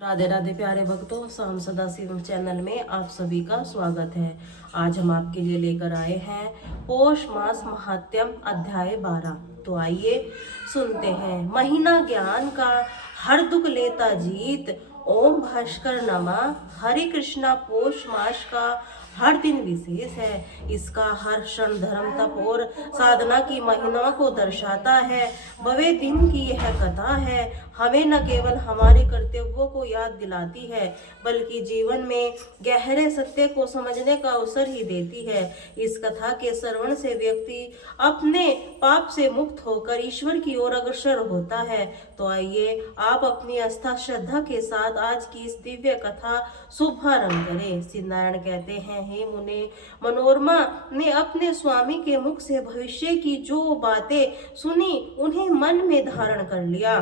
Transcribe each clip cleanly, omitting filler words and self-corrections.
राधे राधे प्यारे भक्तों, शाम सदा शिव चैनल में आप सभी का स्वागत है। आज हम आपके लिए लेकर आए हैं पौष मास महात्म्यम अध्याय 12। तो आइए सुनते हैं। महीना ज्ञान का हर दुख लेता जीत, ओम भास्कर नमः। हरे कृष्णा पौष मास का हर दिन विशेष है। इसका हर क्षण धर्म तप और साधना की महिमा को दर्शाता है। भवे दिन की यह कथा है, हमें न केवल हमारे कर्तव्यों को याद दिलाती है, बल्कि जीवन में गहरे सत्य को समझने का अवसर ही देती है। इस कथा के श्रवण से व्यक्ति अपने पाप से मुक्त होकर ईश्वर की ओर अग्रसर होता है। तो आइए आप अपनी आस्था श्रद्धा के साथ आज की इस दिव्य कथा शुभारंभ करें। श्री नारायण कहते हैं, हे मुने, मनोरमा ने अपने स्वामी के मुख से भविष्य की जो बातें सुनी उन्हें मन में धारण कर लिया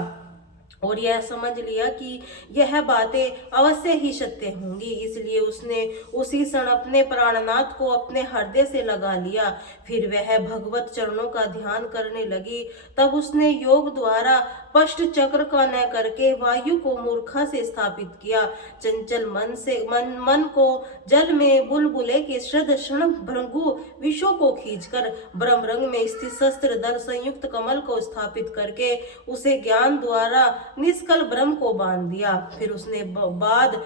और यह समझ लिया कि यह बातें अवश्य ही सत्य होंगी। इसलिए उसने उसी क्षण अपने प्राणनाथ को अपने हृदय से लगा लिया। फिर वह भगवत चरणों का ध्यान करने लगी। तब उसने योग द्वारा पष्ट चक्र का न करके वायु को मूर्खा से स्थापित किया। चंचल मन को जल में बुलबुले के क्षण भृगु विषों को खींचकर ब्रह्म रंग में स्थित शस्त्र दल संयुक्त कमल को स्थापित करके उसे ज्ञान द्वारा निष्कल ब्रह्म को बांध दिया। फिर उसने बाद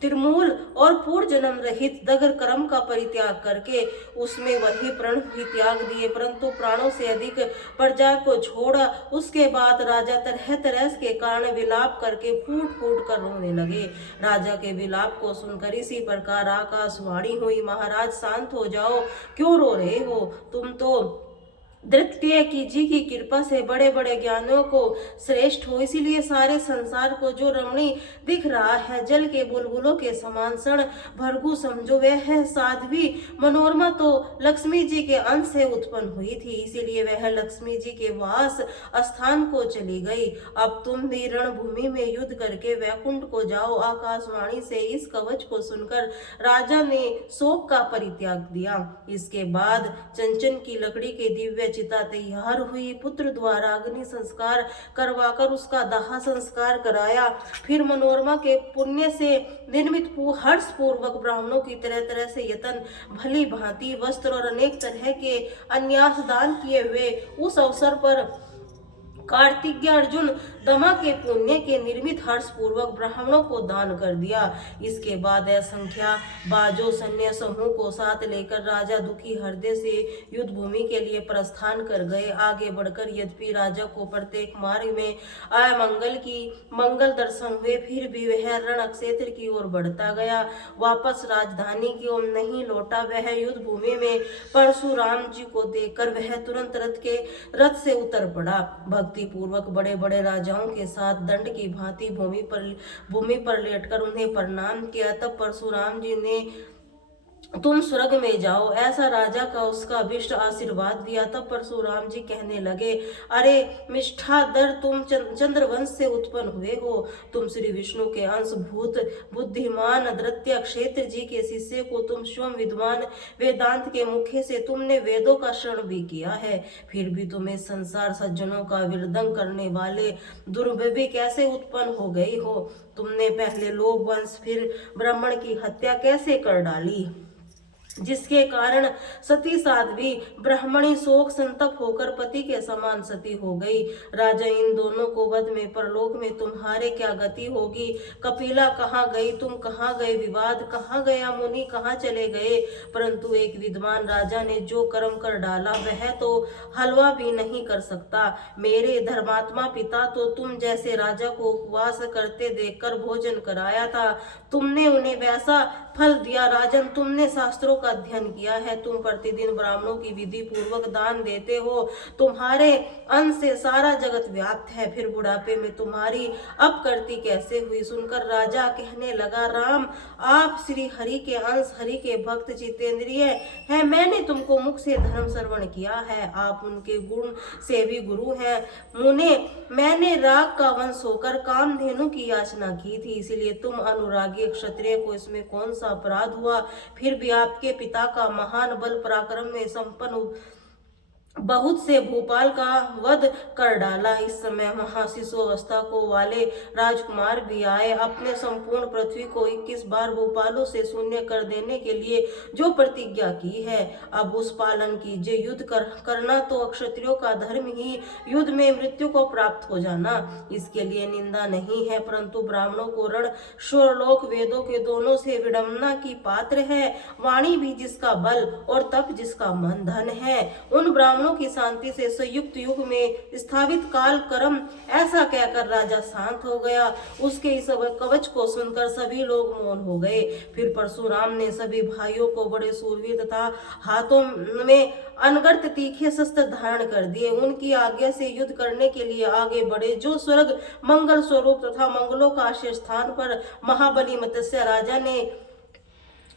त्रिमूल और पूर्व जन्म रहित दगर कर्म का परित्याग करके उसमें वही प्रण भी त्याग दिए, परंतु प्राणों से अधिक प्रजा को छोड़ा। उसके बाद राजा तरह तरह के कारण विलाप करके फूट फूट कर रोने लगे। राजा के विलाप को सुनकर इसी प्रकार आकाशवाणी हुई, महाराज शांत हो जाओ, क्यों रो रहे हो? तुम तो द्वितीय की जी की कृपा से बड़े बड़े ज्ञानियों को श्रेष्ठ हो, इसीलिए सारे संसार को जो रमणी दिख रहा है जल के बुलबुलों के समान क्षण भृगु समझो। वह है साध्वी मनोरमा तो लक्ष्मी जी के अंश से उत्पन्न हुई थी, इसीलिए वह लक्ष्मी जी के वास स्थान को चली गई। अब तुम भी रणभूमि में युद्ध करके वैकुंठ को जाओ। आकाशवाणी से इस कवच को सुनकर राजा ने शोक का परित्याग दिया। इसके बाद चंचन की लकड़ी के दिव्य चिता तैयार हुई। पुत्र द्वारा अग्नि संस्कार करवाकर उसका दाह संस्कार कराया। फिर मनोरमा के पुण्य से निर्मित हर्ष पूर्वक ब्राह्मणों की तरह तरह से यतन भली भांति वस्त्र और अनेक तरह के अन्यास दान किए हुए उस अवसर पर कार्तिज्ञ अर्जुन दमा के पुण्य के निर्मित हर्ष पूर्वक ब्राह्मणों को दान कर दिया। इसके बाद असंख्या बाजो सैन्य समूह को साथ लेकर राजा दुखी हृदय से युद्ध भूमि के लिए प्रस्थान कर गए। आगे बढ़कर यद्यपि राजा को प्रत्येक मार्ग में अमंगल की मंगल दर्शन हुए, फिर भी वह रण क्षेत्र की ओर बढ़ता गया। वापस राजधानी की ओर नहीं लौटा। वह युद्ध भूमि में परशुराम जी को देखकर वह तुरंत रथ से उतर पड़ा। भक्ति पूर्वक बड़े बड़े राजाओं के साथ दंड की भांति भूमि पर लेटकर उन्हें प्रणाम किया। तब परशुराम जी ने तुम स्वर्ग में जाओ ऐसा राजा का उसका अभिष्ट आशीर्वाद दिया। तब परशुराम जी कहने लगे, अरे मिष्ठादर, तुम चंद्रवंश से उत्पन्न हुए हो। तुम श्री विष्णु के अंश भूत बुद्धिमान द्रत्य क्षेत्र जी के शिष्य को तुम स्वयं विद्वान वेदांत के मुखे से तुमने वेदों का श्रवण भी किया है। फिर भी तुम्हें संसार सज्जनों का विरदंग करने वाले दुर्भावी कैसे उत्पन्न हो गई हो? तुमने पहले लोभ वंश फिर ब्राह्मण की हत्या कैसे कर डाली, जिसके कारण सती साध्वी ब्राह्मणी शोक संतप्त होकर पति के समान सती हो गई। राजा, इन दोनों को वध में परलोक में तुम्हारे क्या गति होगी? कपिला कहाँ गई? तुम कहाँ गए? विवाद कहाँ गया? मुनि कहाँ चले गए? परंतु एक विद्वान राजा ने जो कर्म कर डाला वह तो हलवा भी नहीं कर सकता। मेरे धर्मात्मा पिता तो तुम जैसे राजा को उपवास करते देखकर भोजन कराया था। तुमने उन्हें वैसा फल दिया। राजन, तुमने शास्त्रों का अध्ययन किया है, तुम प्रतिदिन ब्राह्मणों की विधि पूर्वक दान देते हो, तुम्हारे अंश से सारा जगत व्याप्त है। फिर बुढ़ापे में तुम्हारी अपकर्ति कैसे हुई? सुनकर राजा कहने लगा, राम, आप श्री हरि के अंश, हरि के भक्त जितेंद्रिय हैं। मैंने तुमको मुख से धर्म श्रवण किया है, आप उनके गुण से भी गुरु हैं। मुने, मैंने राग का वंश होकर कामधेनु की याचना की थी, इसलिए तुम अनुरागी क्षत्रिय को इसमें कौन सा अपराध हुआ? फिर भी आपके पिता का महान बल पराक्रम में संपन्न बहुत से भोपाल का वध कर डाला। इस समय महाशिशुअवस्था को वाले राजकुमार भी आए। अपने संपूर्ण पृथ्वी को 21 बार भोपालों से शून्य कर देने के लिए जो प्रतिज्ञा की है, अब उस पालन कीजिए। युद्ध करना तो क्षत्रियों का धर्म ही, युद्ध में मृत्यु को प्राप्त हो जाना इसके लिए निंदा नहीं है, परंतु ब्राह्मणों को रण स्वरलोक वेदों के दोनों से विडंबना की पात्र है। वाणी भी जिसका बल और तप जिसका मन धन है, उन ब्राह्मणों की शांति से संयुक्त युग में स्थापित काल कर्म। ऐसा कहकर राजा शांत हो गया। उसके इस कवच को सुनकर सभी लोग मौन हो गए। फिर परशुराम ने सभी भाइयों को बड़े सूरवीर तथा हाथों में अनगढ़ तीखे शस्त्र धारण कर दिए। उनकी आज्ञा से युद्ध करने के लिए आगे बढ़े। जो स्वर्ग मंगल स्वरूप तथा मंगलों का आश्रय स्थान पर महाबली मत्स्य राजा ने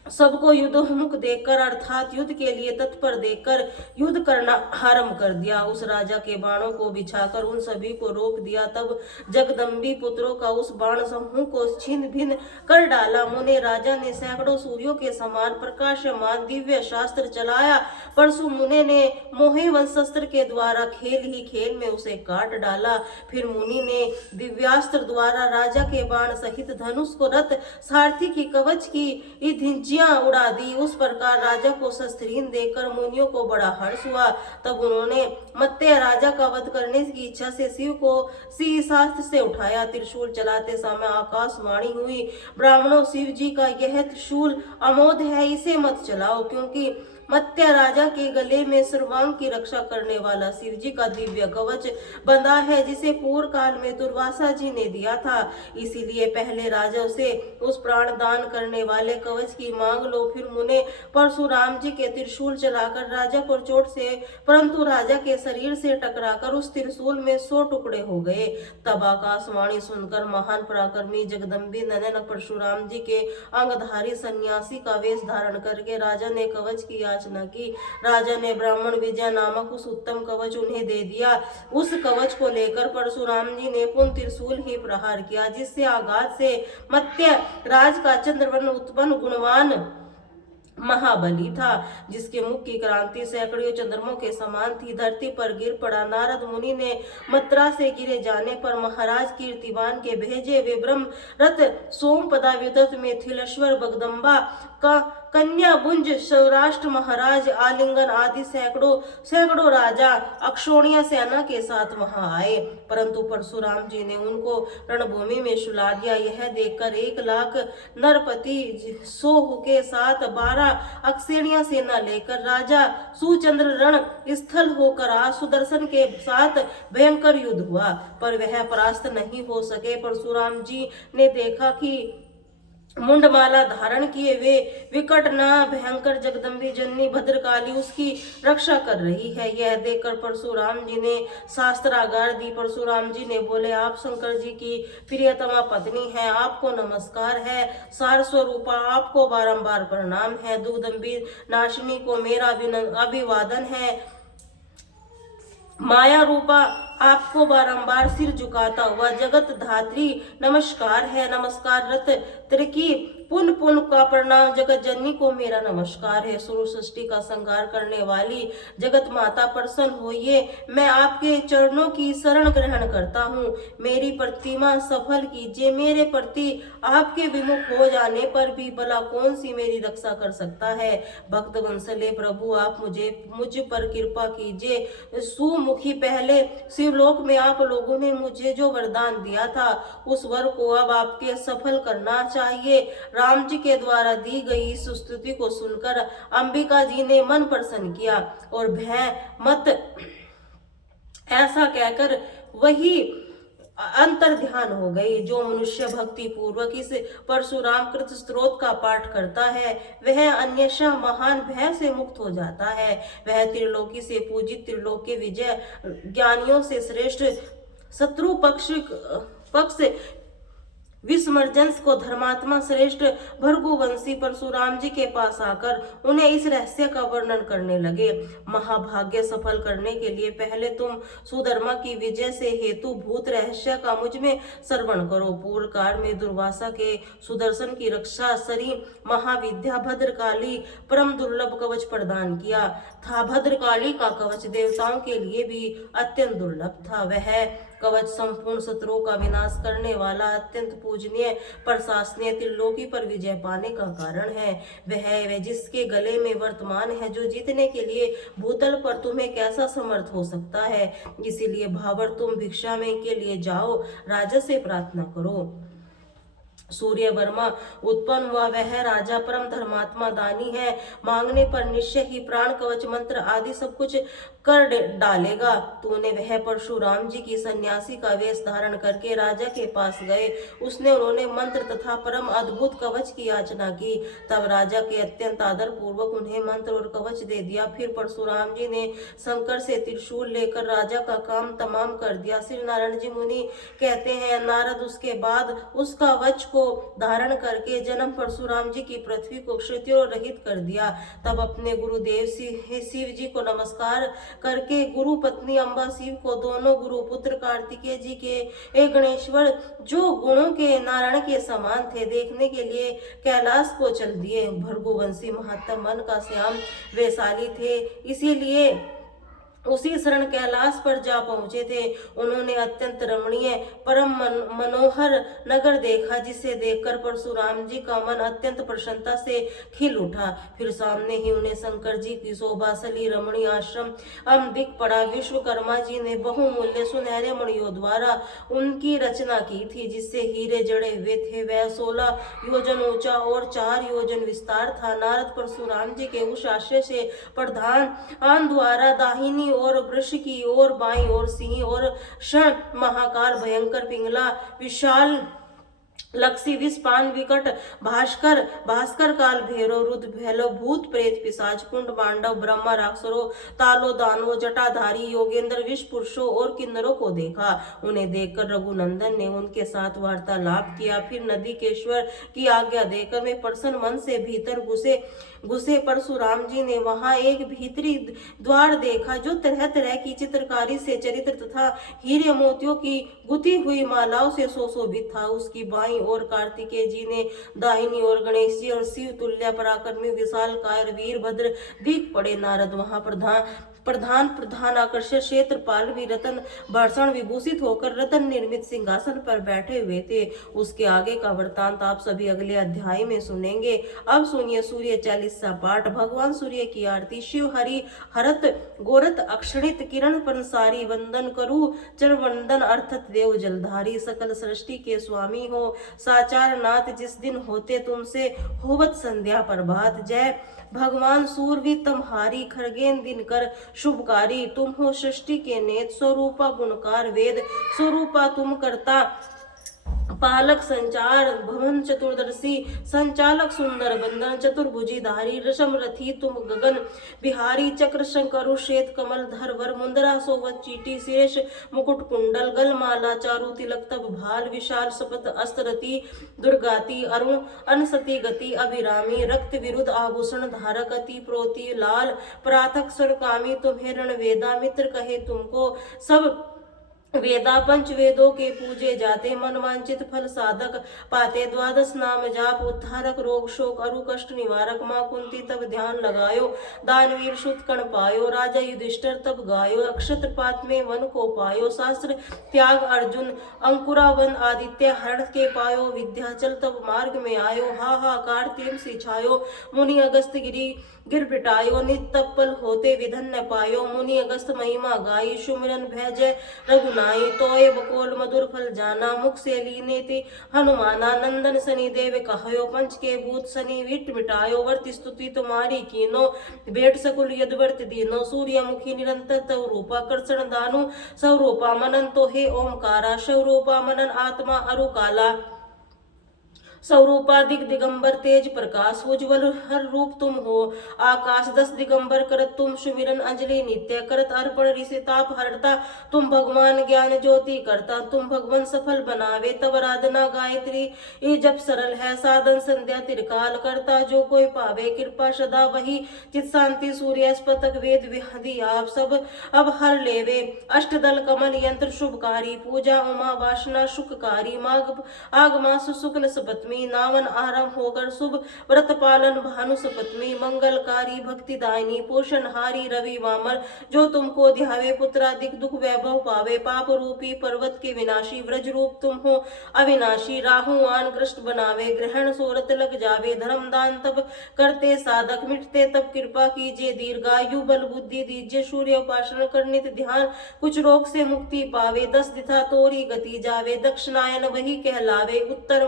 सबको युद्धोन्मुख देखकर अर्थात युद्ध के लिए तत्पर देखकर युद्ध करना आरंभ कर दिया। उस राजा के बाणों को बिछाकर उन सभी को रोक दिया। तब जगदम्बी पुत्रों का उस बाण समूह को छिन्न भिन्न कर डाला। मुने राजा ने सैकड़ों सूर्यों के समान प्रकाशमान दिव्य शास्त्र चलाया। परशु मुने ने मोहे वंशस्त्र के द्वारा खेल ही खेल में उसे काट डाला। फिर मुनि ने दिव्यास्त्र द्वारा राजा के बाण सहित धनुष को रथ सारथी की कवच की उड़ा दी। उस प्रकार राजा को शस्त्रहीन देखकर मुनियों को बड़ा हर्ष हुआ। तब उन्होंने मत्स्य राजा का वध करने की इच्छा से शिव को शास्त्र से उठाया। त्रिशूल चलाते समय आकाशवाणी हुई, ब्राह्मणों, शिव जी का यह त्रिशूल अमोघ है, इसे मत चलाओ, क्योंकि मत्स्य राजा के गले में सर्वांग की रक्षा करने वाला शिव जी का दिव्य कवच बंधा है, जिसे पूर्व काल में दुर्वासा जी ने दिया था। इसीलिए पहले राजा से उस प्राण दान करने वाले कवच की मांग लो। फिर मुने परशुराम जी के त्रिशूल चलाकर राजा को चोट से, परंतु राजा के शरीर से टकराकर उस त्रिशूल में 100 टुकड़े हो गए। तब आकाशवाणी सुनकर महान पराक्रमी जगदम्बी नंदन परशुराम जी के अंगधारी सन्यासी का वेश धारण करके राजा ने कवच की याचना की। राजा ने ब्राह्मण विजय नामक उस उत्तम कवच उन्हें दे दिया। उस कवच को लेकर परशुराम जी ने पुनः त्रिशूल ही प्रहार किया, जिससे आघात से मत्स्य राज का चंद्रवर्ण उत्पन्न गुणवान महाबली था, जिसके मुख की क्रांति सैकड़ों चंद्रमों के समान थी, धरती पर गिर पड़ा। नारद मुनि ने मत्रा से गिरे जाने पर महाराज कीर्तिवान के भेजे वे ब्रह्म रथ सोमपदा विदत में थिलेश्वर बगदम्बा का कन्या बुंज सौराष्ट्र महाराज आलिंगन आदि सैकड़ों राजा अक्षोणिया सेना के साथ वहां आए, परंतु परशुराम जी ने उनको रणभूमि में सुला दिया। यह देखकर 1 लाख नरपति 100 के साथ 12 अक्षेणिया सेना लेकर राजा सुचंद्र रण स्थल होकर आज सुदर्शन के साथ भयंकर युद्ध हुआ, पर वह परास्त नहीं हो सके। परशुराम जी ने देखा कि मुंडमाला धारण किए वे विकट ना भयंकर जगदम्बी जननी भद्रकाली उसकी रक्षा कर रही है। यह देखकर परशुराम जी ने शास्त्रागार दी। परशुराम जी ने बोले, आप शंकर जी की प्रियतमा पत्नी है, आपको नमस्कार है। सार स्वरूपा, आपको बारंबार प्रणाम है। दुग्धम्बी नाशिनी को मेरा अभिवादन है। माया रूपा, आपको बारंबार सिर झुकाता हुआ जगत धात्री नमस्कार है। नमस्कार रत त्रिकी पुन पुन का प्रणाम। जगत जननी को मेरा नमस्कार है। सूर्य सृष्टि का संहार करने वाली जगत माता प्रसन्न होइए, मैं आपके चरणों की शरण ग्रहण करता हूँ। मेरी प्रतिमा सफल कीजिए। मेरे प्रति आपके विमुख हो जाने पर भी भला कौन सी मेरी रक्षा कर सकता है। भक्त वंशले प्रभु, आप मुझ पर कृपा कीजिए। सुमुखी, पहले शिवलोक में आप लोगों ने मुझे जो वरदान दिया था, उस वर को अब आपके सफल करना चाहिए। राम जी के द्वारा दी गई इस स्तुति को सुनकर अंबिका जी ने मन प्रसन्न किया और भय मत ऐसा कहकर वही अंतर ध्यान हो गई। जो मनुष्य भक्ति पूर्वक इस परशुराम कृत स्त्रोत का पाठ करता है, वह अन्यशः महान भय से मुक्त हो जाता है। वह त्रिलोकी से पूजित, त्रिलोक के विजय, ज्ञानियों से श्रेष्ठ, शत्रु पक्ष विस्मर्जंस को धर्मात्मा श्रेष्ठ भृगुवंशी परशुराम जी के पास आकर उन्हें इस रहस्य का वर्णन करने लगे। महाभाग्य सफल करने के लिए पहले तुम सुधर्मा की विजय से हेतु भूत रहस्य का मुझ में श्रवण करो। पूर्व काल में दुर्वासा के सुदर्शन की रक्षा सरी महाविद्या भद्रकाली परम दुर्लभ कवच प्रदान किया था। भद्रकाली का कवच देवताओं के लिए भी अत्यंत दुर्लभ था। वह कवच संपूर्ण शत्रुओं का विनाश करने वाला, अत्यंत पूजनीय, प्रशंसनीय, त्रिलोकी पर विजय पाने का कारण है। वह जिसके गले में वर्तमान है, जो जीतने के लिए भूतल पर तुम्हें कैसा समर्थ हो सकता है। इसीलिए भावर तुम भिक्षा में के लिए जाओ, राजा से प्रार्थना करो। सूर्य वर्मा उत्पन्न हुआ, वह राजा परम धर्मात्मा दानी है। मांगने पर निश्चय ही प्राण कवच मंत्र आदि सब कुछ कर डालेगा। तूने वह परशुराम जी की सन्यासी का वेश धारण करके राजा के पास गए। उन्होंने मंत्र तथा परम अद्भुत कवच की याचना की। तब राजा के अत्यंत आदर पूर्वक उन्हें मंत्र और कवच दे दिया। फिर परशुराम जी ने शंकर से त्रिशूल लेकर राजा का काम तमाम कर दिया। श्री नारायण जी मुनि कहते हैं, नारद उसके बाद उस कवच को धारण करके जन्म परशुराम जी की पृथ्वी को क्षत्रियों रहित कर दिया। तब अपने गुरुदेव शिव जी को नमस्कार करके गुरु पत्नी अम्बा शिव को, दोनों गुरु पुत्र कार्तिकेय जी के एक गणेश्वर जो गुणों के नारायण के समान थे, देखने के लिए कैलाश को चल दिए। भृगुवंशी महात्मा मन का श्याम वैशाली थे, इसीलिए उसी शरण कैलाश पर जा पहुंचे थे। उन्होंने अत्यंत रमणीय परम मनोहर नगर देखा, जिसे देखकर परशुराम जी का मन अत्यंत प्रसन्नता से खिल उठा। फिर सामने ही उन्हें शंकर जी की शोभाशली रमणीय आश्रम दिख पड़ा। विश्वकर्मा जी ने बहुमूल्य सुनहरे मणियों द्वारा उनकी रचना की थी, जिससे हीरे जड़े हुए थे। वह 16 योजन ऊंचा और 4 योजन विस्तार था। नारद परशुराम जी के उस आश्रय से प्रधान द्वारा दाहिनी और वृक्ष की ओर, बाईं ओर सिंह और क्षण महाकाल भयंकर पिंगला विशाल लक्ष्मी विषपान विकट भास्कर काल भैरव रुद्र भैरव भूत प्रेत पिशाच कुंड पांडव ब्रह्मा राक्षसों तालो दानवों जटाधारी योगेंद्र विष पुरुषों और किन्नरों को देखा। उन्हें देखकर रघुनंदन ने उनके साथ वार्तालाप किया। फिर नंदीकेश्वर की आज्ञा देकर वे प्रसन्न मन से भीतर घुसे। परशुराम जी ने वहां एक भीतरी द्वार देखा, जो तरह तरह की चित्रकारी से चरित्र तथा हीरे मोतियों की गुथी हुई मालाओं से सुशोभित था। उसकी बाईं और कार्तिकेय जी ने, दाहिनी ओर गणेश जी और शिव तुल्य पराक्रमी विशाल कायर वीरभद्र दिख पड़े। नारद वहां प्रधान आकर्षक क्षेत्रपाल भी रतन भूषण विभूषित होकर रतन निर्मित सिंहासन पर बैठे हुए थे। उसके आगे का वृतांत आप सभी अगले अध्याय में सुनेंगे। अब सुनिए सूर्य 40 पाठ। भगवान सूर्य की आरती। शिव हरि हरत गोरत अक्षणित किरण पंसारी, वंदन करु चर वंदन अर्थत देव जलधारी। सकल सृष्टि के स्वामी हो साचार नाथ, जिस दिन होते तुमसे होवत संध्या प्रभात। जय भगवान सूर्य तुम्हारी, खरगेन दिन कर शुभकारी। तुम हो सृष्टि के नेत, स्वरूपा गुणकार वेद। स्वरूपा तुम करता पालक संचार भवन चतुर्दशी, संचालक सुंदर बंदन चतुर्भुजी धारी। रसम रथी तुम गगन बिहारी, चक्र शंकरु श्वेत कमल धर वर। मुंदरा सोवत चीटी सिरेश मुकुट कुंडल, गलमाला चारु तिलक तब भाल। विशाल सपत अस्त्रति दुर्गाति, अरुण अनसती गति अभिरामी। रक्त विरुद्ध आभूषण धारक, अति प्रोति लाल। प्रातक स्वरकामी तुम्हें रण वेदा, मित्र कहे तुमको सब वेदा। पंच वेदों के पूजे जाते, मन वांछित फल साधक पाते। द्वादश नाम जाप उद्धारक, रोग शोक अरु कष्ट निवारक। माँ कुंती तब ध्यान लगायो, दानवीर सुत कण पायो। राजा युधिष्ठिर तब गायो, अक्षत्रपात में वन को पायो। शास्त्र त्याग अर्जुन अंकुरावन, आदित्य हरण के पायो। विद्याचल तब मार्ग में आयो, हाहाकार तेम सिछायो। मुनि अगस्त गिर पिटायो, नित तत्पल होते विधन न पायो। मुनि अगस्त महिमा गाई, सुमिरन भय रघुनाई। तोय बकोल मधुर फल जाना, मुख से लीने ते हनुमाना। नंदन शनि देव कहयो, पंच के भूत शनि विट मिटायो। वर्त स्तुति तुम्हारी कीनो, भेट सकुल यद वर्त दीनो। सूर्यमुखी निरंतर तव रूपा, कर्षण दानु स्वरूपा। मनन तो हे ओमकारा, स्वरूपा मनन आत्मा अरु काला। स्वरूपाधिक दिगंबर तेज प्रकाश उज्ज्वल हर रूप तुम हो। आकाश 10 दिगंबर करत तुम सुमिरन अंजलि नित्य करत अर्पण ऋषि ताप हरता तुम भगवान ज्ञान ज्योति करता तुम भगवान सफल बनावे तब आराधना गायत्री ये जब सरल है साधन संध्या तिरकाल करता जो कोई पावे कृपा सदा वही चित शांति सूर्य स्पतक वेद विहदि आप सब अब हर लेवे अष्टदल कमल यंत्र शुभकारी पूजा उमा वासना सुखकारी माघ आग मास शुक्ल सप्तमी नावन आरंभ होकर शुभ व्रत पालन भानु सप्तमी मंगलकारी भक्तिदायिनी पोषणहारी रवि वामर जो तुमको ध्यावे पुत्रादिक दुख वैभव पावे पाप रूपी पर्वत के विनाशी व्रज रूप तुम हो अविनाशी राहु आन कृष्ण बनावे ग्रहण सोरत लग जावे धर्म दान तब करते साधक मिटते तब कृपा कीजिए दीर्घायु बल बुद्धि दीजिए सूर्य उपासना कर नित ध्यान कुछ रोग से मुक्ति पावे 10 दिशा तोरी गति जावे दक्षिणायन वही कहलावे उत्तर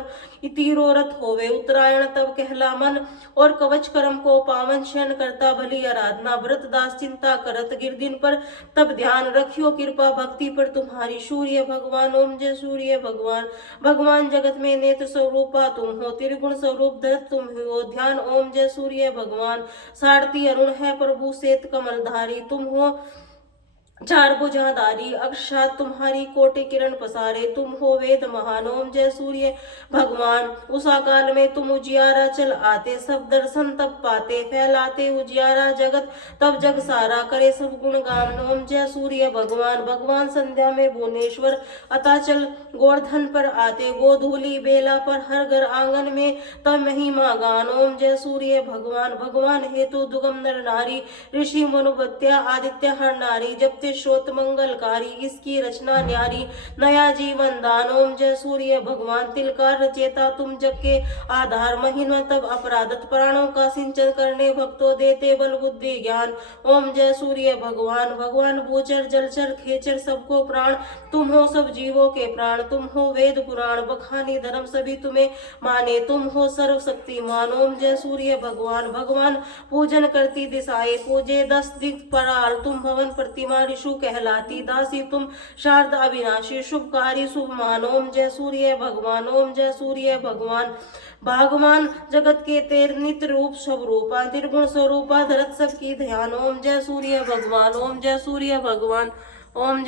तीरोरथ होवे उत्तरायण तब कहला मन और कवच कर्म को पावन शयन करता भली आराधना व्रत दास चिंता करत गिरदिन पर तब ध्यान रखियो कृपा भक्ति पर तुम्हारी सूर्य भगवान ओम जय सूर्य भगवान भगवान जगत में नेत्र स्वरूपा तुम हो त्रिगुण स्वरूप धरत तुम हो ध्यान ओम जय सूर्य भगवान सारथी अरुण है प्रभु श्वेत कमलधारी तुम हो चार भुजाधारी अक्षात तुम्हारी कोटि किरण पसारे तुम हो वेद महान ओम जय सूर्य भगवान उषा काल में तुम उजियारा चल आते सब दर्शन तब पाते फैलाते उजियारा जगत तब जग सारा करे सब गुण गान ओम जय सूर्य भगवान भगवान संध्या में भुवनेश्वर अताचल गोवर्धन पर आते गोधूली बेला पर हर घर आंगन में तब महिमा गान ओम जय सूर्य भगवान भगवान हेतु दुगम नर नारी ऋषि मनुबत्या आदित्य हर नारी जब श्रोत मंगलकारी इसकी रचना न्यारी नया जीवन दान ओम जय सूर्य भगवान तिलकार रचेता तुम जग के आधार महिमा तब अपराधत प्राणों का सिंचन करने भक्तों देते बल बुद्धि ज्ञान ओम जय सूर्य भगवान भगवान भूचर जलचर खेचर सबको प्राण तुम हो सब जीवों के प्राण तुम हो वेद पुराण बखानी धर्म सभी तुम्हें माने तुम हो सर्व शक्तिमान ओम जय सूर्य भगवान भगवान पूजन करती दिशाए पूजे 10 दिक पराल तुम भवन प्रतिमा ऋषु कहलाती दासी तुम शारद अविनाशी शुभकारी शुभमान ओम जय सूर्य भगवान ओम जय सूर्य भगवान भगवान जगत के तेर नित्य रूप सब रूपा त्रिगुण स्वरूपा धरत सबकी ध्यान ओम जय सूर्य भगवान ओम जय सूर्य भगवान ओम